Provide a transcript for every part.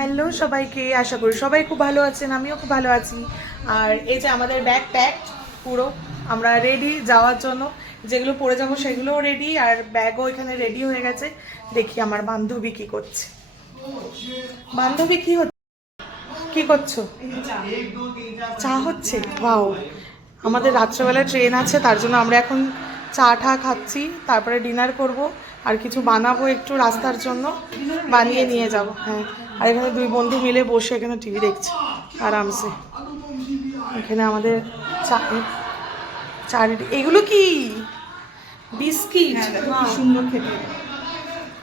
Hello সবাইকে, আশা করি সবাই খুব ভালো আছেন, আমিও খুব ভালো আছি। আর এই যে আমাদের ব্যাগ প্যাক পুরো, আমরা রেডি যাওয়ার জন্য। যেগুলো পরে যাবো সেগুলোও রেডি, আর ব্যাগও এখানে রেডি হয়ে গেছে। দেখি আমার বান্ধবী কি করছে। বান্ধবী কি করছো? চা হচ্ছে? ওয়াও, আমাদের রাত্রেবেলা ট্রেন আছে, তার জন্য আমরা এখন চা টা খাচ্ছি, তারপরে ডিনার করব। আর কিছু বানাবো একটু রাস্তার জন্য, বানিয়ে নিয়ে যাব। হ্যাঁ, আর এখানে দুই বন্ধু মিলে বসে এখানে টিভি দেখছে আরামসে। এখানে আমাদের চা এগুলো কি বিস্কিট? সুন্দর খেতে।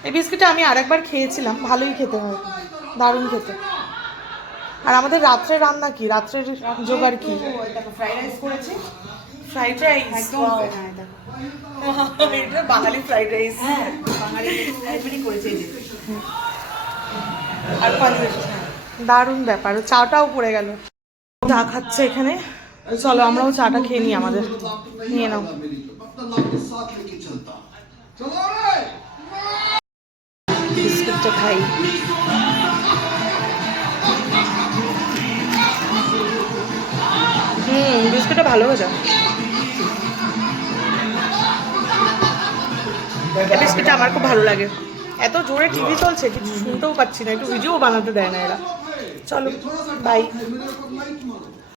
এই বিস্কিটটা আমি আরেকবার খেয়েছিলাম, ভালোই খেতে হয়, দারুণ খেতে। আর আমাদের রাত্রে রান্না কি, রাত্রের জোগাড় কি? দেখো ফ্রাইড রাইস করেছি। ফ্রাইড রাইস, একদম হ্যাঁ দেখো এটা বাঙালি ফ্রাইড রাইস। হ্যাঁ বাঙালি টাইপেরই করেছে এই যে। আর পনির, দারুণ ব্যাপার। চাটাও পড়ে গেল, চা খাচ্ছে এখানে। চলো আমরাও চাটা খেয়ে নিই, আমাদের নিয়ে নাও। বিস্কুটটা খাই। বিস্কুটটা ভালো হয়েছে। এই বিস্কুটটা আমার খুব ভালো লাগে। এত জোরে টিভি চলছে, কিছু শুনতেও পাচ্ছি না, একটু ভিডিও বানাতে দেয় না এরা। চলো বাই।